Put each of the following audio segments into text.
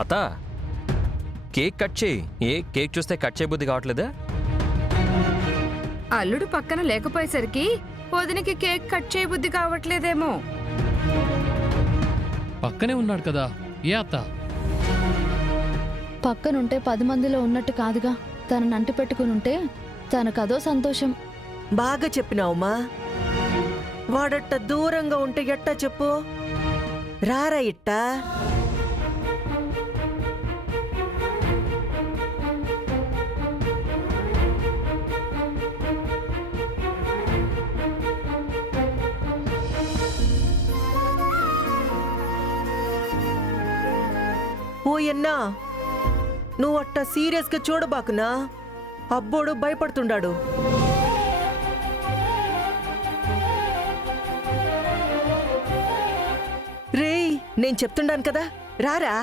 అత్త cake cut చేయి. ఏ cake చూస్తే కట్ చేయబుద్ధి కావట్లేదా? అల్లుడు పక్కన లేకపోయేసరికి వదినికి కేక్ కట్ చేయబుద్ధి కావట్లేదేమో. పక్కనే ఉన్నాడు కదా, ఏ అత్త? పక్కనుంటే 10 మందిలో ఉన్నట్టు కాదుగా, తనని అంటి పెట్టుకునుంటే తనకదో సంతోషం. బాగా చెప్పినావుమా. వాడట్ట దూరంగా ఉంటే ఎట్టా చెప్పు? రారా ఇట్టా. ఓయన్నా, నువ్వట్ట సీరియస్గా చూడబాకునా, అబ్బోడు భయపడుతుండాడు. రేయ్, నేను చెప్తుండాను కదా, రారా.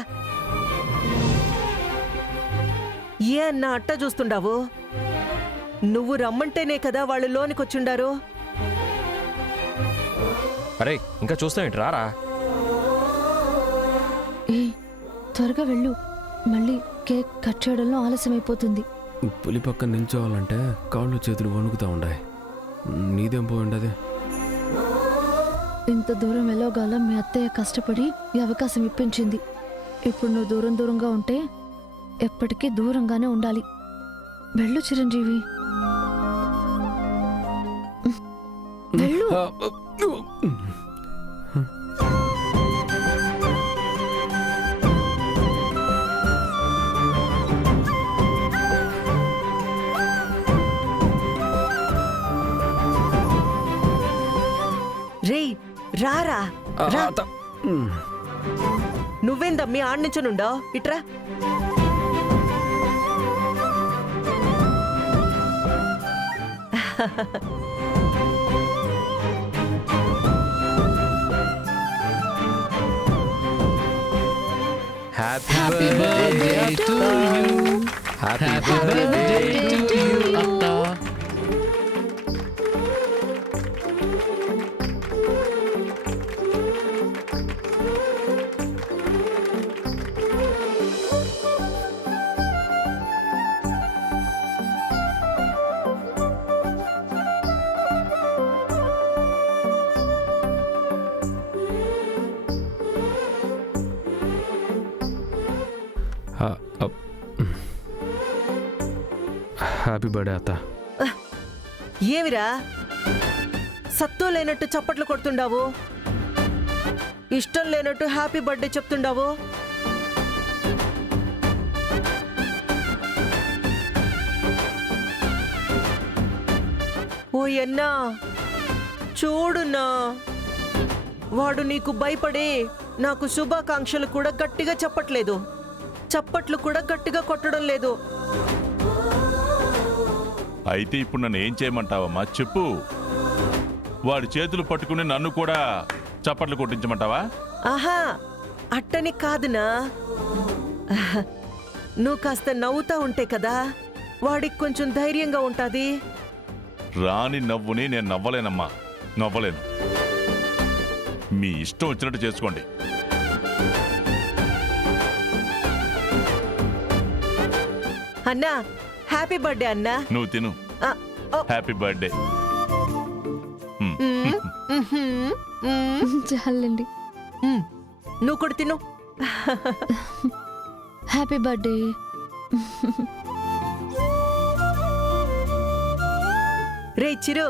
ఏ అన్నా అట్ట చూస్తుండావు? నువ్వు రమ్మంటేనే కదా వాళ్ళు లోనికొచ్చుండారు. అరే ఇంకా చూస్తావేంటి, రారా. ఏ త్వరగా వెళ్ళు, మళ్ళీ కేక్ కట్ చేయడంలో ఆలస్యమైపోతుంది. పులి పక్కన నిల్చోవాలంటే కాళ్ళు చేతులు వణుకుతా ఉండాయి. నీదేం పోయిండదే? ఇంత దూరం ఎలాగాల మీ అత్తయ్య కష్టపడి ఈ అవకాశం ఇప్పించింది. ఇప్పుడు నువ్వు దూరంగా ఉంటే ఎప్పటికీ దూరంగానే ఉండాలి. వెళ్ళు చిరంజీవి, వెళ్ళు. రేయ్, రారా. నువ్వేందమ్మీ ఆడ్నించనుండో, ఇట్రా. Happy birthday to you. Happy birthday to you అత్త. హ్యాపీ బర్త్డే అత్త. ఏమిరా సత్తు లేనట్టు చప్పట్లు కొడుతుండావు? ఇష్టం లేనట్టు హ్యాపీ బర్త్డే చెప్తుండావు? ఓ ఎన్నా, చూడున్నా, వాడు నీకు భయపడి నాకు శుభాకాంక్షలు కూడా గట్టిగా చెప్పట్లేదు, చప్పట్లు కూడా గట్టిగా కొట్టడం లేదు. అయితే ఇప్పుడు నన్ను ఏం చేయమంటావమ్మా చెప్పు? వాడి చేతులు పట్టుకుని నన్ను కూడా చప్పట్లు కొట్టించమంటావా? ఆహా, అట్టని కాదునా. నువ్వు కాస్త నవ్వుతా ఉంటే కదా వాడికి కొంచెం ధైర్యంగా ఉంటాది. రాని నవ్వుని నేను నవ్వలేనమ్మా, నవ్వలేను. మీ ఇష్టం వచ్చినట్టు చేసుకోండి. అన్నా, హ్యాపీ బర్త్డే అన్నా. నువ్వు తిను. Happy birthday. చాలండి, నువ్వు కూడా తిను. Happy birthday. రే చిరు,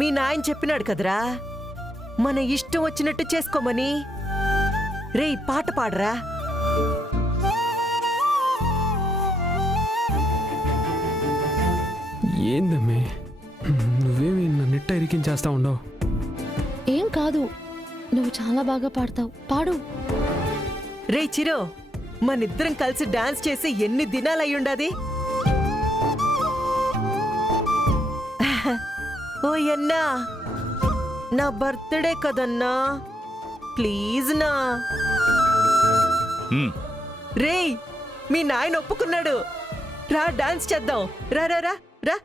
మీ నాయన చెప్పినాడు కదరా మన ఇష్టం వచ్చినట్టు చేసుకోమని. రే పాట పాడరా. ఏందమ్మే, నువ్వేమి నన్నిట్ట ఇరికించేస్తా ఉండవు? ఏం కాదు, నువ్వు చాలా బాగా పాడతావు, పాడు. రే చిరు, మనిద్దరం కలిసి డాన్స్ చేసి ఎన్ని దినాలయ్యుండాది? ఓ ఎన్నా, నా బర్త్డే కదన్నా, ప్లీజ్ నా. రేయ్, మీ నాయన ఒప్పుకున్నాడు, రా డాన్స్ చేద్దాం. రా రా రా రా.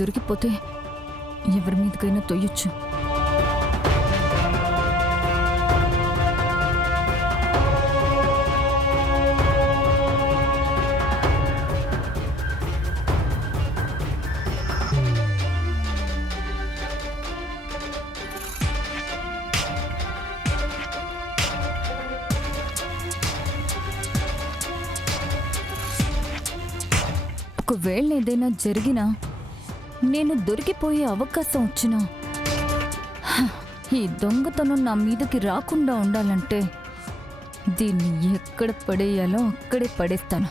దొరికిపోతే ఎవరి మీదకైనా తొయ్యొచ్చు. ఒకవేళ ఏదైనా జరిగినా నేను దొరికిపోయే అవకాశం వచ్చినా ఈ దొంగతనం నా మీదకి రాకుండా ఉండాలంటే దీన్ని ఎక్కడ పడేయాలో అక్కడే పడేస్తాను.